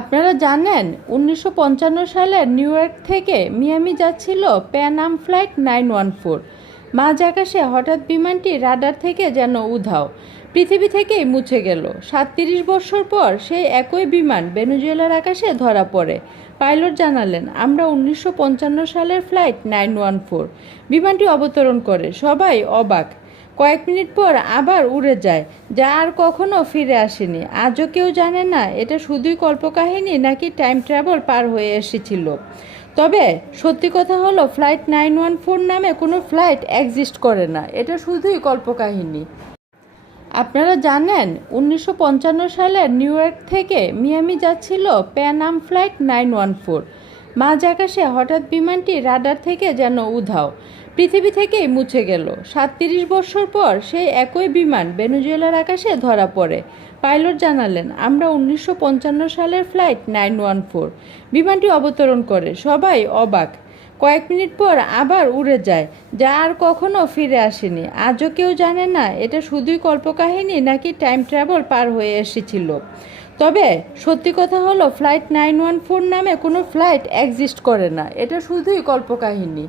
আপনারা জানেন ১৯৫৫ সালে নিউ ইয়র্ক থেকে মিয়ামি যাচ্ছিল প্যান আম ফ্লাইট 914। মাঝ আকাশে হঠাৎ বিমানটি রাডার থেকে যেন উধাও, পৃথিবী থেকেই মুছে গেল। ৩৭ বছর পর সেই একই বিমান ভেনেজুয়েলার আকাশে ধরা পড়ে। পাইলট জানালেন, আমরা ১৯৫৫ সালের ফ্লাইট 914। বিমানটি অবতরণ করে, সবাই অবাক। কয়েক মিনিট পর আবার উড়ে যায়, যা আর কখনো ফিরে আসেনি। আজও কেউ জানে না এটা শুধুই কল্পকাহিনী নাকি টাইম ট্রাভেল পার হয়ে এসেছিল। তবে সত্যি কথা হলো, ফ্লাইট 914 নামে কোনো ফ্লাইট এক্সিস্ট করে না, এটা শুধুই কল্পকাহিনী। আপনারা জানেন ১৯৫৫ সালে নিউ ইয়র্ক থেকে মিয়ামি যাচ্ছিল প্যান আম ফ্লাইট 914। মাঝ আকাশে হঠাৎ বিমানটি রাডার থেকে যেন উধাও, পৃথিবী থেকেই মুছে গেল। ৩৭ বছর পর সেই একই বিমান ভেনেজুয়েলার আকাশে ধরা পড়ে। পাইলট জানালেন, আমরা ১৯৫৫ সালের ফ্লাইট 914। বিমানটি অবতরণ করে, সবাই অবাক। কয়েক মিনিট পর আবার উড়ে যায়, যা আর কখনো ফিরে আসেনি। আজও কেউ জানে না এটা শুধুই কল্পকাহিনী নাকি টাইম ট্রাভেল পার হয়ে এসেছিল। তবে সত্যি কথা হলো, ফ্লাইট 914 নামে কোনো ফ্লাইট এক্সিস্ট করে না, এটা শুধুই কল্পকাহিনী।